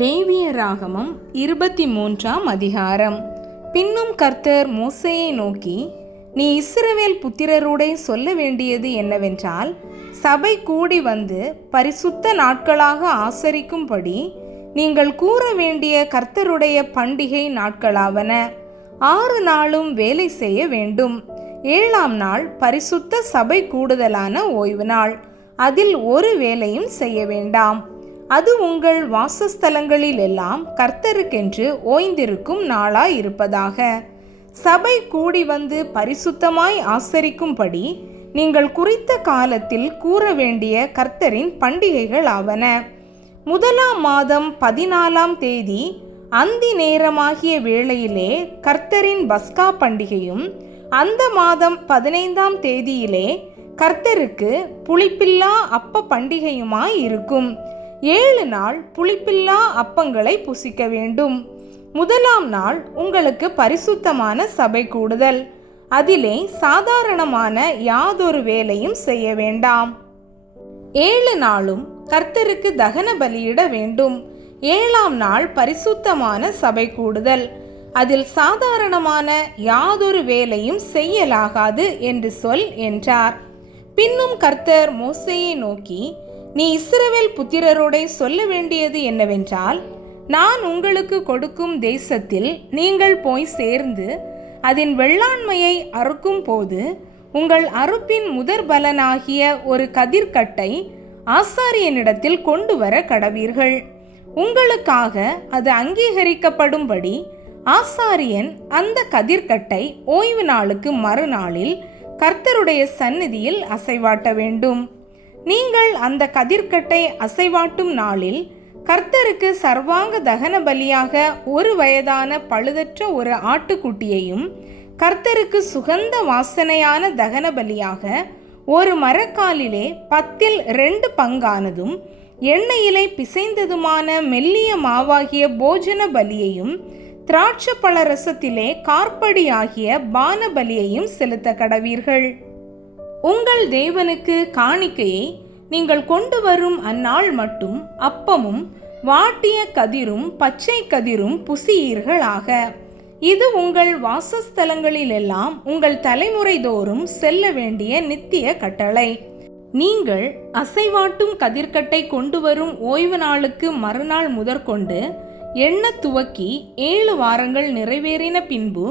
லேவியராகமம் 23ஆம் அதிகாரம். பின்னும் கர்த்தர் மோசேயை நோக்கி, நீ இஸ்ரவேல் புத்திரரோடே சொல்ல வேண்டியது என்னவென்றால், சபை கூடி வந்து பரிசுத்த நாட்களாக ஆசரிக்கும்படி நீங்கள் கூற வேண்டிய கர்த்தருடைய பண்டிகை நாட்களாவன. 6 நாளும் வேலை செய்ய வேண்டும். 7ஆம் நாள் பரிசுத்த சபை கூடுதலான ஓய்வு நாள். அதில் ஒரு வேலையும் செய்ய வேண்டாம். அது உங்கள் வாசஸ்தலங்களில் எல்லாம் கர்த்தருக்கென்று ஓய்ந்திருக்கும் நாளாயிருப்பதாக. சபை கூடி வந்து பரிசுத்தமாய் ஆசரிக்கும்படி நீங்கள் குறித்த காலத்தில் கூற வேண்டிய கர்த்தரின் பண்டிகைகள் ஆவன. 1ஆம் மாதம் 14ஆம் தேதி அந்தி நேரமாகிய வேளையிலே கர்த்தரின் பஸ்கா பண்டிகையும், அந்த மாதம் 15ஆம் தேதியிலே கர்த்தருக்கு புளிப்பில்லா அப்ப பண்டிகையுமாய் இருக்கும். 7 நாள் புளிப்பில்லா அப்பங்களை புசிக்க வேண்டும். 1ஆம் நாள் உங்களுக்கு பரிசுத்தமான சபை கூடுதல். அதிலே சாதாரணமான யாதொரு வேலையும் செய்ய வேண்டாம். 7 நாளும் கர்த்தருக்கு தகன பலியிட வேண்டும். 7ஆம் நாள் பரிசுத்தமான சபை கூடுதல். அதில் சாதாரணமான யாதொரு வேலையும் செய்யலாகாது என்று சொல் என்றார். பின்னும் கர்த்தர் மோசேயை நோக்கி, நீ இஸ்ரவேல் புத்திரரோடே சொல்ல வேண்டியது என்னவென்றால், நான் உங்களுக்கு கொடுக்கும் தேசத்தில் நீங்கள் போய் சேர்ந்து அதன் வெள்ளாண்மையை அறுக்கும் போது உங்கள் அறுப்பின் முதற் பலனாகிய ஒரு கதிர்க்கட்டை ஆசாரியனிடத்தில் கொண்டு வர கடவீர்கள். உங்களுக்காக அது அங்கீகரிக்கப்படும்படி ஆசாரியன் அந்த கதிர்க்கட்டை ஓய்வு நாளுக்கு மறுநாளில் கர்த்தருடைய சந்நிதியில் அசைவாட்ட வேண்டும். நீங்கள் அந்த கதிர்க்கட்டை அசைவாட்டும் நாளில் கர்த்தருக்கு சர்வாங்க தகன பலியாக 1 வயதான பழுதற்ற ஒரு ஆட்டுக்குட்டியையும், கர்த்தருக்கு சுகந்த வாசனையான தகன பலியாக ஒரு மரக்காலிலே 10இல் 2 பங்கானதும் எண்ணெயிலே பிசைந்ததுமான மெல்லிய மாவாகிய போஜன பலியையும், திராட்சப்பழ ரசத்திலே கார்ப்படியாகிய பான பலியையும் செலுத்த கடவீர்கள். உங்கள் தேவனுக்கு காணிக்கையை நீங்கள் கொண்டு வரும் அந்நாள் மட்டும் அப்பமும் வாட்டிய கதிரும் பச்சை கதிரும் புசியீர்களாக. இது உங்கள் வாசஸ்தலங்களிலெல்லாம் உங்கள் தலைமுறை தோறும் செல்ல வேண்டிய நித்திய கட்டளை. நீங்கள் அசைவாட்டும் கதிர்க்கட்டை கொண்டு வரும் ஓய்வு நாளுக்கு மறுநாள் முதற்கொண்டு எண்ண துவக்கி 7 வாரங்கள் நிறைவேறின பின்பு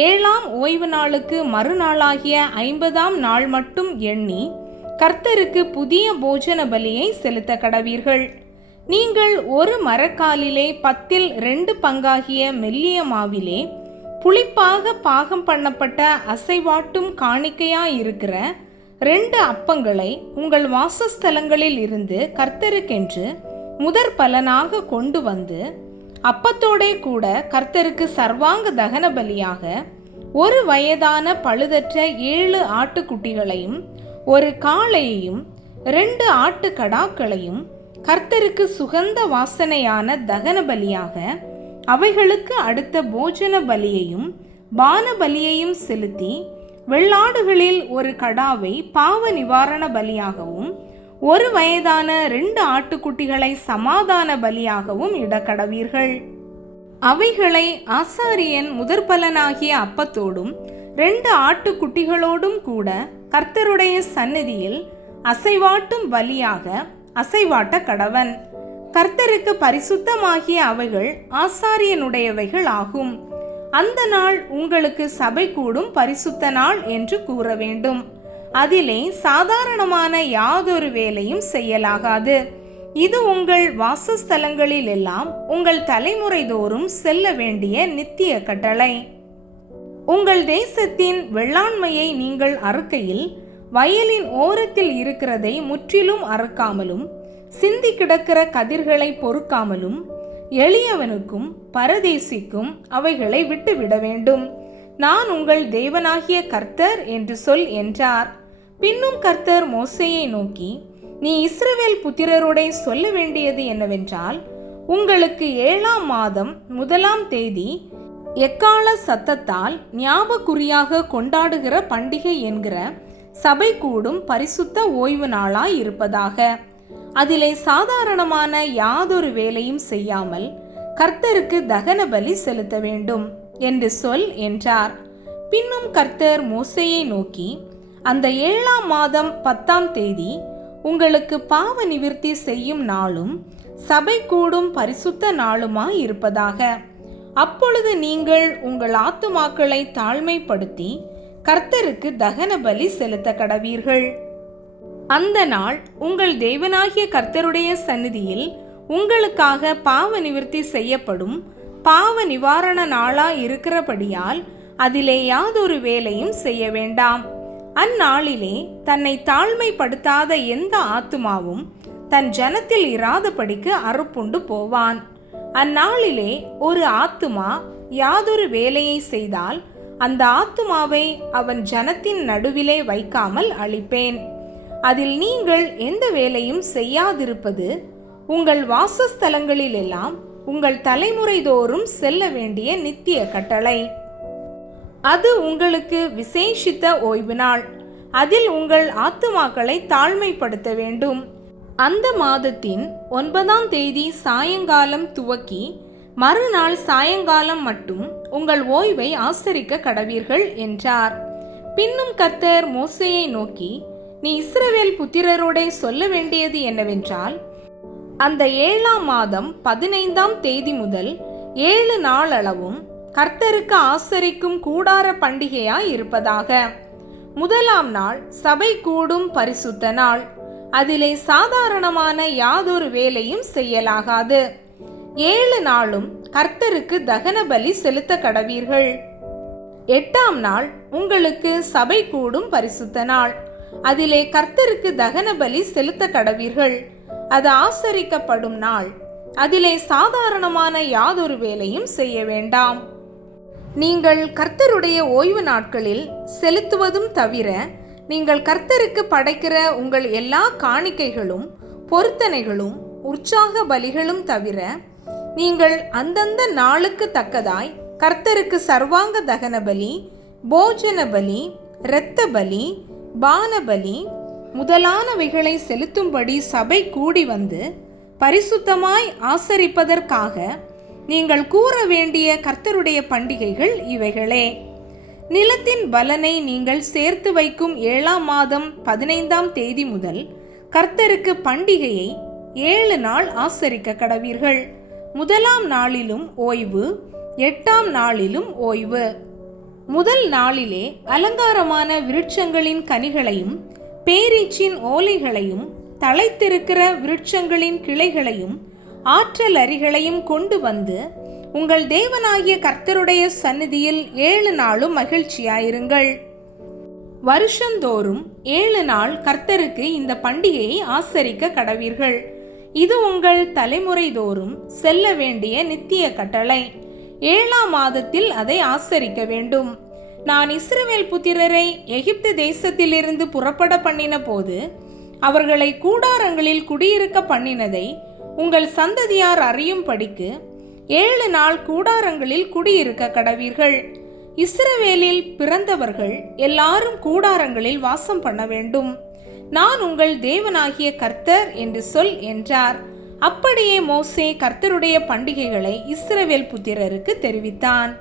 7ஆம் ஓய்வு நாளுக்கு மறுநாளாகிய 50ஆம் நாள் மட்டும் எண்ணி கர்த்தருக்கு புதிய போஜன பலியை செலுத்த கடவீர்கள். நீங்கள் ஒரு மரக்காலிலே 10இல் 2 பங்காகிய மெல்லிய மாவிலே புளிப்பாக பாகம் பண்ணப்பட்ட அசைவாட்டும் காணிக்கையாயிருக்கிற 2 அப்பங்களை உங்கள் வாசஸ்தலங்களில் இருந்து கர்த்தருக்கென்று முதற் பலனாக கொண்டு வந்து, அப்பத்தோடே கூட கர்த்தருக்கு சர்வாங்க தகன பலியாக 1 வயதான பழுதற்ற 7 ஆட்டுக்குட்டிகளையும், 1 காளையையும், 2 ஆட்டுக்கடாக்களையும் கர்த்தருக்கு சுகந்த வாசனையான தகன பலியாக, அவைகளுக்கு அடுத்த போஜன பலியையும் பான பலியையும் செலுத்தி, வெள்ளாடுகளில் 1 கடாவை பாவ நிவாரண பலியாகவும், 1 வயதான 2 ஆட்டுக்குட்டிகளை சமாதான பலியாகவும் இடக்கடவீர்கள். அவைகளை ஆசாரியன் முதற்பலனாகிய அப்பத்தோடும் 2 ஆட்டுக்குட்டிகளோடும் கூட கர்த்தருடைய சந்நிதியில் அசைவாட்டும் பலியாக அசைவாட்ட கடவன். கர்த்தருக்கு பரிசுத்தமாகிய அவைகள் ஆசாரியனுடையவைகள் ஆகும். அந்த நாள் உங்களுக்கு சபை கூடும் பரிசுத்த நாள் என்று கூற வேண்டும். அதிலே சாதாரணமான யாதொரு வேலையும் செய்யலாகாது. இது உங்கள் வாசஸ்தலங்களில் எல்லாம் உங்கள் தலைமுறை தோறும் செல்ல வேண்டிய நித்திய கட்டளை. உங்கள் தேசத்தின் வெள்ளாண்மையை நீங்கள் அறுக்கையில் வயலின் ஓரத்தில் இருக்கிறதை முற்றிலும் அறுக்காமலும், சிந்தி கிடக்கிற கதிர்களை பொறுக்காமலும், எளியவனுக்கும் பரதேசிக்கும் அவைகளை விட்டுவிட வேண்டும். நான் உங்கள் தேவனாகிய கர்த்தர் என்று சொல் என்றார். பின்னும் கர்த்தர் மோசேயை நோக்கி, நீ இஸ்ரவேல் புத்திரரோடே சொல்ல வேண்டியது என்னவென்றால், உங்களுக்கு 7ஆம் மாதம் 1ஆம் தேதி எக்காள சத்தத்தால் ஞாபகுறியாக கொண்டாடுகிற பண்டிகை என்கிற சபை கூடும் பரிசுத்த ஓய்வு நாளாய் இருப்பதாக. அதிலே சாதாரணமான யாதொரு வேலையும் செய்யாமல் கர்த்தருக்கு தகன பலி செலுத்த வேண்டும் என்று சொல் என்றார். பின்னும் கர்த்தர் மோசேயை நோக்கி, அந்த 7ஆம் மாதம் 10ஆம் தேதி உங்களுக்கு பாவ நிவிர்த்தி செய்யும் நாளும் சபை கூடும் பரிசுத்த நாளுமாய் இருப்பதாக. அப்பொழுது நீங்கள் உங்கள் ஆத்துமாக்களை தாழ்மைப்படுத்தி கர்த்தருக்கு தகன பலி செலுத்த கடவீர்கள். அந்த நாள் உங்கள் தேவனாகிய கர்த்தருடைய சந்நிதியில் உங்களுக்காக பாவ நிவிர்த்தி செய்யப்படும் பாவ நிவாரண நாளாய் இருக்கிறபடியால் அதிலே யாதொரு வேலையும் செய்ய வேண்டாம். அந்நாளிலே தன்னை தாழ்மைப்படுத்தாத எந்த ஆத்துமாவும் தன் ஜனத்தில் இராதபடிக்கு அறுப்புண்டு போவான். அந்நாளிலே ஒரு ஆத்துமா யாதொரு வேலையை செய்தால் அந்த ஆத்துமாவை அவன் ஜனத்தின் நடுவிலே வைக்காமல் அழிப்பேன். அதில் நீங்கள் எந்த வேலையும் செய்யாதிருப்பது உங்கள் வாசஸ்தலங்களிலெல்லாம் உங்கள் தலைமுறை தோறும் செல்ல வேண்டிய நித்திய கட்டளை. அது உங்களுக்கு விசேஷித்த ஓய்வு நாள். அதில் உங்கள் ஆத்துமாக்களை தாழ்மைப்படுத்த வேண்டும். அந்த மாதத்தின் 9ஆம் தேதி சாயங்காலம் துவக்கி மறுநாள் சாயங்காலம் மட்டும் உங்கள் ஓய்வை ஆசரிக்க கடவீர்கள் என்றார். பின்னும் கர்த்தர் மோசேயை நோக்கி, நீ இஸ்ரவேல் புத்திரரோடே சொல்ல வேண்டியது என்னவென்றால், அந்த 7ஆம் மாதம் 15ஆம் தேதி முதல் 7 நாள் அளவும் கர்த்தருக்கு ஆசரிக்கும் கூடார பண்டிகையாய் இருப்பதாக. முதலாம் நாள் சபை கூடும் பரிசுத்த நாள். அதிலே சாதாரணமான யாதொரு வேலையும் செய்யலாகாது. 7 நாளும் கர்த்தருக்கு தகன பலி செலுத்த கடவீர்கள். 8ஆம் நாள் உங்களுக்கு சபை கூடும் பரிசுத்த நாள். அதிலே கர்த்தருக்கு தகன பலி செலுத்த கடவீர்கள். அது ஆசரிக்கப்படும் நாள். அதிலே சாதாரணமான யாதொரு வேலையும் செய்ய வேண்டாம். நீங்கள் கர்த்தருடைய ஓய்வு நாட்களில் செலுத்துவதும் தவிர நீங்கள் கர்த்தருக்கு படைக்கிற உங்கள் எல்லா காணிக்கைகளும் பொருத்தனைகளும் உற்சாக பலிகளும் தவிர நீங்கள் அந்தந்த நாளுக்கு தக்கதாய் கர்த்தருக்கு சர்வாங்க தகன பலி, போஜன பலி, இரத்த பலி, பான பலி முதலானவைகளை செலுத்தும்படி சபை கூடி வந்து பரிசுத்தமாய் ஆசரிப்பதற்காக நீங்கள் கூற வேண்டிய கர்த்தருடைய பண்டிகைகள் இவைகளே. நிலத்தின் பலனை நீங்கள் சேர்த்து வைக்கும் 7ஆம் மாதம் 15ஆம் தேதி முதல் கர்த்தருக்கு பண்டிகையை 7 நாள் ஆசரிக்க கடவீர்கள். முதலாம் நாளிலும் ஓய்வு, 8ஆம் நாளிலும் ஓய்வு. முதல் நாளிலே அலங்காரமான விருட்சங்களின் கனிகளையும் பேரீச்சின் ஓலைகளையும் தழைத்திருக்கிற விருட்சங்களின் கிளைகளையும் ஆற்றல் அரிகளையும் கொண்டு வந்து உங்கள் தேவனாகிய கர்த்தருடைய சந்நிதியில் 7 நாளும் மகிழ்ச்சியாயிருங்கள். வருஷந்தோறும் 7 நாள் கர்த்தருக்கு இந்த பண்டிகையை ஆசரிக்க கடவீர்கள். இது உங்கள் தலைமுறை தோறும் செல்ல வேண்டிய நித்திய கட்டளை. 7ஆம் மாதத்தில் அதை ஆசரிக்க வேண்டும். நான் இஸ்ரவேல் புத்திரரை எகிப்து தேசத்திலிருந்து புறப்பட பண்ணின போது அவர்களை கூடாரங்களில் குடியிருக்க பண்ணினதை உங்கள் சந்ததியார் அறியும்படிக்கு 7 நாள் கூடாரங்களில் குடியிருக்க கடவீர்கள். இஸ்ரவேலில் பிறந்தவர்கள் எல்லாரும் கூடாரங்களில் வாசம் பண்ண வேண்டும். நான் உங்கள் தேவனாகிய கர்த்தர் என்று சொல் என்றார். அப்படியே மோசே கர்த்தருடைய பண்டிகைகளை இஸ்ரவேல் புத்திரருக்கு தெரிவித்தான்.